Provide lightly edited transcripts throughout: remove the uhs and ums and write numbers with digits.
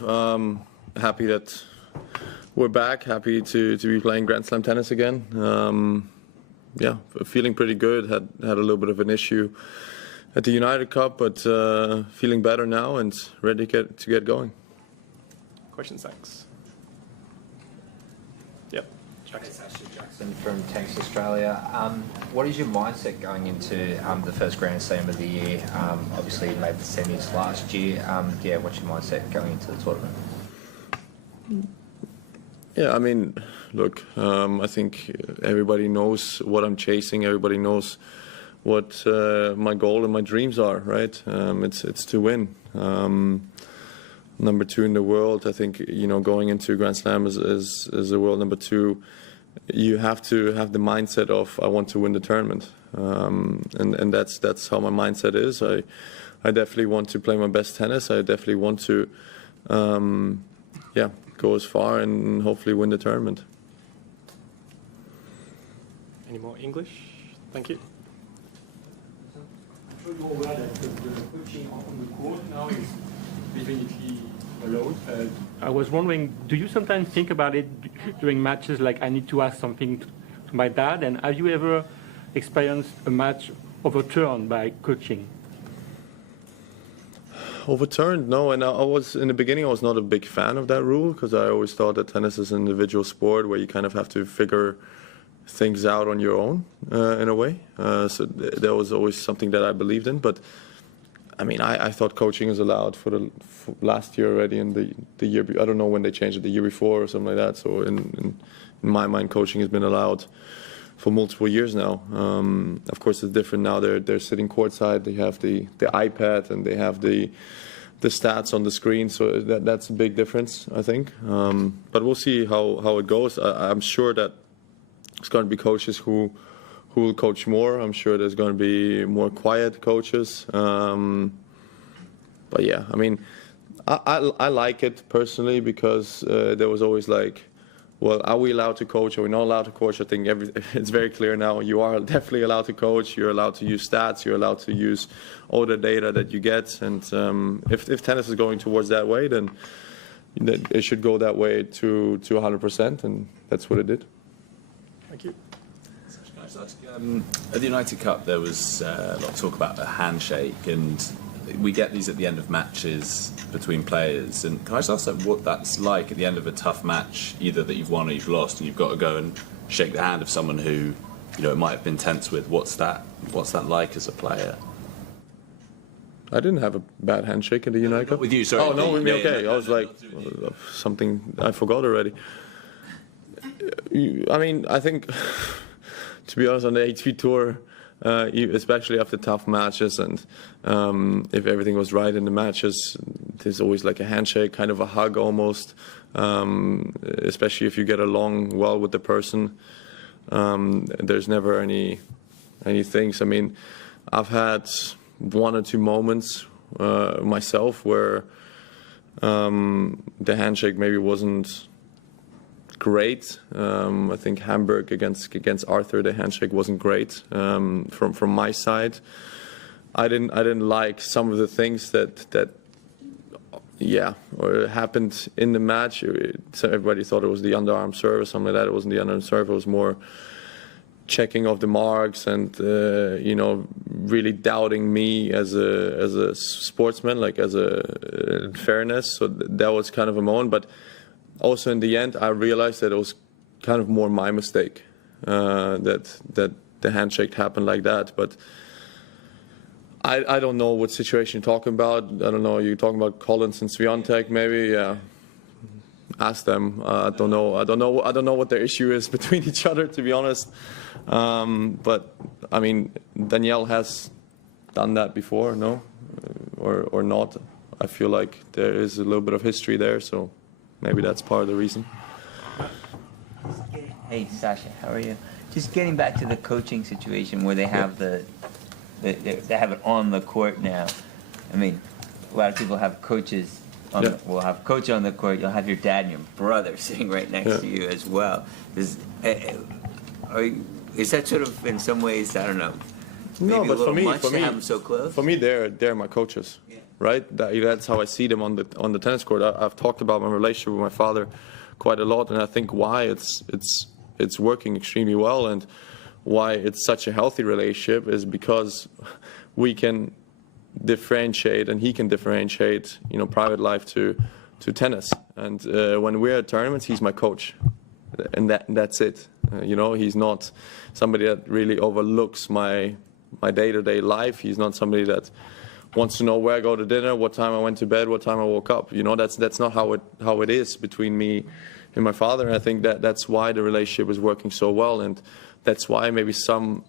Happy that we're back. Happy to be playing Grand Slam tennis again. Yeah, feeling pretty good. Had a little bit of an issue at the United Cup, but feeling better now and ready to get going. Questions, thanks. Yep. Jackson from Tennis Australia. What is your mindset going into the first Grand Slam of the year? Obviously, you made the semis last year. Yeah, what's your mindset going into the tournament? Yeah, I mean, look, I think everybody knows what I'm chasing. Everybody knows what my goal and my dreams are, right? It's to win. Number 2 in the world. I think, you know, going into Grand Slam as a world number 2, you have to have the mindset of I want to win the tournament, and that's how my mindset is. I definitely want to play my best tennis. I definitely want to, yeah, go as far and hopefully win the tournament. Any more English? Thank you. I'm sure you're aware that the coaching on the court now is definitely allowed. I was wondering, do you sometimes think about it during matches, like I need to ask something to my dad? And have you ever experienced a match overturned by coaching? Overturned? No, and I was in the beginning. I was not a big fan of that rule because I always thought that tennis is an individual sport where you kind of have to figure things out on your own in a way. So that was always something that I believed in. But I mean, I thought coaching is allowed for last year already, and the year. I don't know when they changed it, the year before or something like that. So in my mind, coaching has been allowed for multiple years now. Of course, it's different now. They're sitting courtside. They have the iPad and they have the stats on the screen. So that's a big difference, I think. But we'll see how it goes. I'm sure that there's going to be coaches who will coach more. I'm sure there's going to be more quiet coaches. But yeah, I mean, I like it personally because there was always like, well, are we allowed to coach? Are we not allowed to coach? I think it's very clear now. You are definitely allowed to coach. You're allowed to use stats. You're allowed to use all the data that you get. And if tennis is going towards that way, then it should go that way to 100%. And that's what it did. Thank you. Can I just ask, at the United Cup, there was a lot of talk about a handshake, and we get these at the end of matches between players. And can I just ask what that's like at the end of a tough match, either that you've won or you've lost, and you've got to go and shake the hand of someone who, you know, it might have been tense with? What's that like as a player? I didn't have a bad handshake in the United Cup. With you, sorry. Oh, no, with me, okay. Yeah, I was like, something I forgot already. I mean, I think, to be honest, on the ATP Tour, especially after tough matches, and if everything was right in the matches, there's always like a handshake, kind of a hug almost, especially if you get along well with the person. There's never any things. I mean, I've had 1 or 2 moments myself where the handshake maybe wasn't great. I think Hamburg against Arthur, the handshake wasn't great from my side. I didn't like some of the things that or happened in the match. So everybody thought it was the underarm serve or something like that. It wasn't the underarm serve. It was more checking off the marks and you know, really doubting me as a sportsman, like as a fairness. So that was kind of a moment, but also in the end, I realized that it was kind of more my mistake that the handshake happened like that. But I don't know what situation you're talking about. I don't know. You're talking about Collins and Swiatek, maybe. Yeah, ask them. I don't know. I don't know what their issue is between each other, to be honest. But I mean, Danielle has done that before, no, or not. I feel like there is a little bit of history there, so. Maybe that's part of the reason. Hey, Sasha, how are you? Just getting back to the coaching situation where they have they have it on the court now. I mean, a lot of people have coaches. Will have a coach on the court. You'll have your dad and your brother sitting right next to you as well. Is that sort of in some ways, I don't know? No, but have them so close? for me, they're my coaches. Yeah. right? That's how I see them on the tennis court. I've talked about my relationship with my father quite a lot, and I think why it's working extremely well and why it's such a healthy relationship is because we can differentiate, and he can differentiate, private life to tennis. And when we're at tournaments, he's my coach, and that's it. He's not somebody that really overlooks my day-to-day life. He's not somebody that wants to know where I go to dinner, what time I went to bed, what time I woke up. That's not how it is between me and my father. And I think that's why the relationship is working so well, and that's why maybe some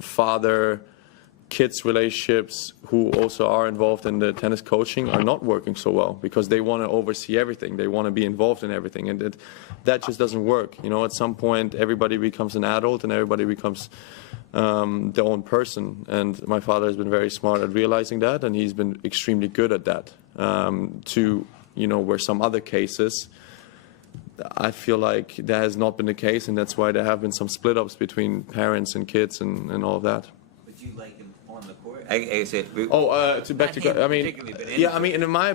father-kids relationships who also are involved in the tennis coaching are not working so well, because they want to oversee everything. They want to be involved in everything, and that just doesn't work. At some point, everybody becomes an adult and everybody becomes their own person. And my father has been very smart at realizing that, and he's been extremely good at that. Where some other cases, I feel like that has not been the case, and that's why there have been some split-ups between parents and kids and all of that. Would you like him on the court?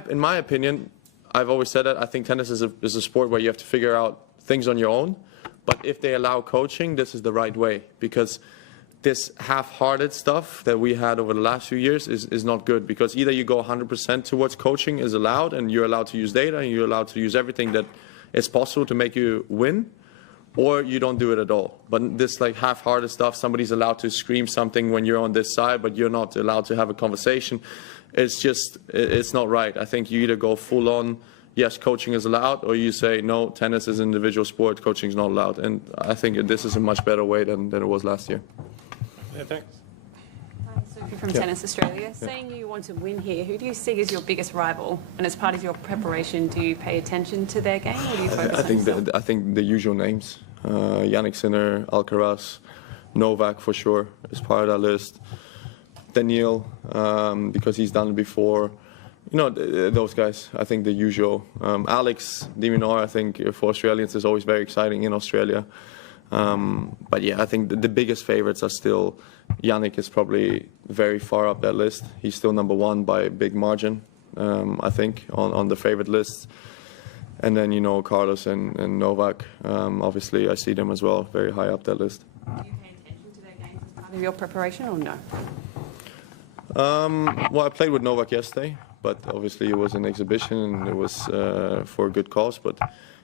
In my opinion, I've always said that I think tennis is a sport where you have to figure out things on your own. But if they allow coaching, this is the right way, because this half-hearted stuff that we had over the last few years is not good, because either you go 100% towards coaching is allowed, and you're allowed to use data, and you're allowed to use everything that is possible to make you win, or you don't do it at all. But this half-hearted stuff, somebody's allowed to scream something when you're on this side, but you're not allowed to have a conversation. It's not right. I think you either go full on, yes, coaching is allowed, or you say, no, tennis is an individual sport, coaching is not allowed. And I think this is a much better way than it was last year. Yeah, thanks. Hi, Sophie from Tennis Australia. Saying you want to win here, who do you see as your biggest rival? And as part of your preparation, do you pay attention to their game, or do you focus on yourself? I think the usual names. Yannick Sinner, Alcaraz, Novak for sure is part of that list. Daniil, because he's done it before. Those guys, I think the usual. Alex de Minaur, I think for Australians is always very exciting in Australia. But yeah, I think the biggest favorites are still, Yannick is probably very far up that list. He's still number one by a big margin, I think, on the favorite lists. And then, Carlos and Novak, obviously I see them as well, very high up that list. Do you pay attention to their games as part of your preparation, or no? Well, I played with Novak yesterday, but obviously it was an exhibition and it was for a good cause. But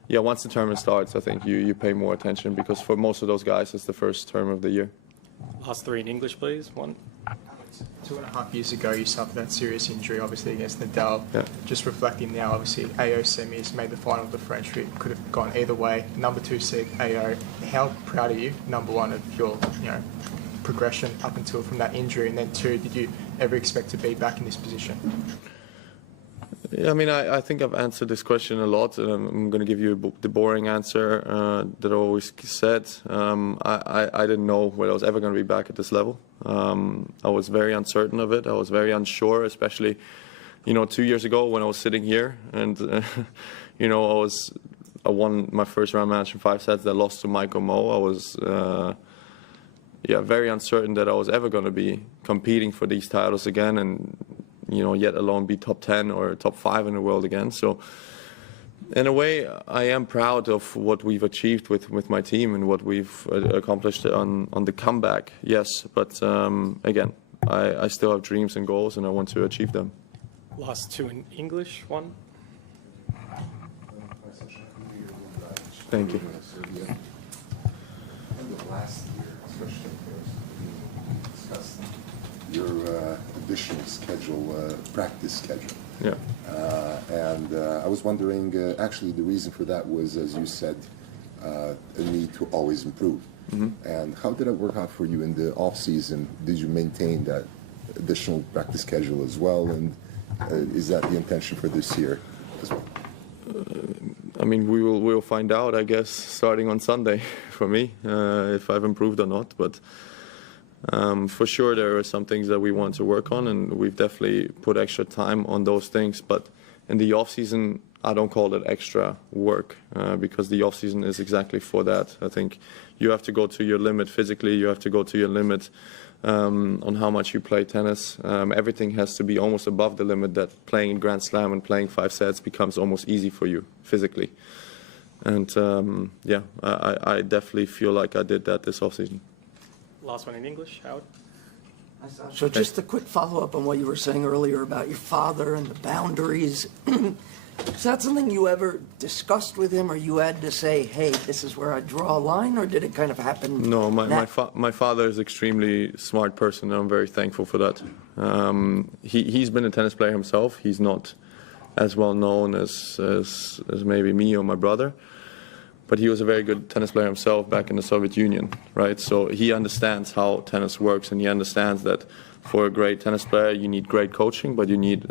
yeah, once the tournament starts, I think you pay more attention, because for most of those guys, it's the first term of the year. Last three in English, please. One. 2.5 years ago, you suffered that serious injury, obviously, against Nadal. Yeah. Just reflecting now, obviously, AO semis made the final of the French Open. Could have gone either way. Number 2 seed, AO. How proud are you, number one, of your progression up until from that injury? And then 2, did you ever expect to be back in this position? Yeah, I think I've answered this question a lot, and I'm going to give you the boring answer that I always said. I didn't know whether I was ever going to be back at this level. I was very uncertain of it. I was very unsure, especially, 2 years ago when I was sitting here, and I won my first round match in 5 sets that lost to Michael Mo. I was very uncertain that I was ever going to be competing for these titles again, and yet alone be top 10 or top 5 in the world again. So in a way, I am proud of what we've achieved with my team and what we've accomplished on the comeback, yes. But again, I still have dreams and goals, and I want to achieve them. Last 2 in English. One. Thank you. Last year, especially, discussed your additional schedule, practice schedule. Yeah. And I was wondering, actually the reason for that was, as you said, a need to always improve. Mm-hmm. And how did it work out for you in the off season? Did you maintain that additional practice schedule as well? And is that the intention for this year as well? We'll find out, I guess, starting on Sunday for me, if I've improved or not. But for sure, there are some things that we want to work on, and we've definitely put extra time on those things. But in the off season, I don't call it extra work, because the off season is exactly for that. I think you have to go to your limit physically. You have to go to your limit on how much you play tennis. Everything has to be almost above the limit that playing Grand Slam and playing 5 sets becomes almost easy for you physically. And yeah, I definitely feel like I did that this offseason. Last one in English, Howard. So just a quick follow-up on what you were saying earlier about your father and the boundaries. Is that something you ever discussed with him, or you had to say, hey, this is where I draw a line, or did it kind of happen? No, my father is an extremely smart person, and I'm very thankful for that. He's been a tennis player himself. He's not as well known as maybe me or my brother, but he was a very good tennis player himself back in the Soviet Union, right? So he understands how tennis works, and he understands that for a great tennis player, you need great coaching, but you need,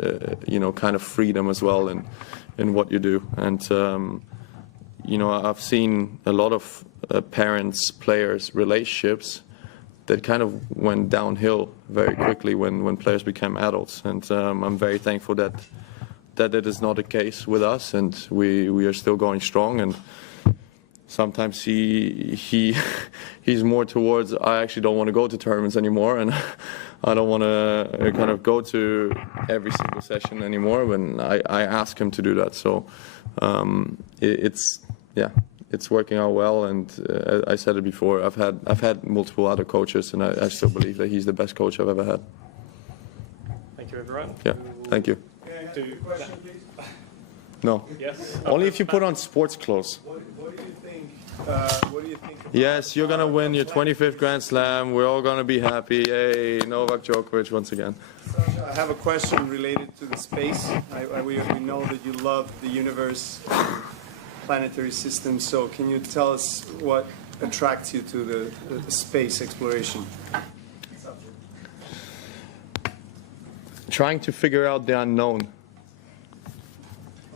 you know, kind of freedom as well in what you do. And, you know, I've seen a lot of parents, players, relationships that kind of went downhill very quickly when players became adults. And I'm very thankful that it is not the case with us, and we are still going strong. And sometimes he's more towards, I actually don't want to go to tournaments anymore, and I don't want to kind of go to every single session anymore when I ask him to do that. So it's working out well, and I said it before, I've had multiple other coaches, and I still believe that he's the best coach I've ever had. Thank you, everyone. Yeah, thank you. Do Question, please. No. Yes. Only if you put on sports clothes. What do you think? What do you think? Yes, you're gonna win your 25th Grand Slam. We're all gonna be happy. Hey, Novak Djokovic once again. Sasha, I have a question related to the space. We know that you love the universe, planetary system. So can you tell us what attracts you to the space exploration? Trying to figure out the unknown.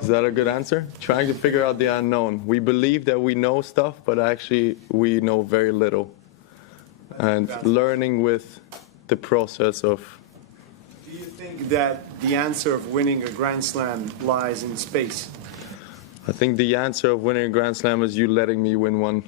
Is that a good answer? Trying to figure out the unknown. We believe that we know stuff, but actually we know very little. And learning with the process of... Do you think that the answer of winning a Grand Slam lies in space? I think the answer of winning a Grand Slam is you letting me win one.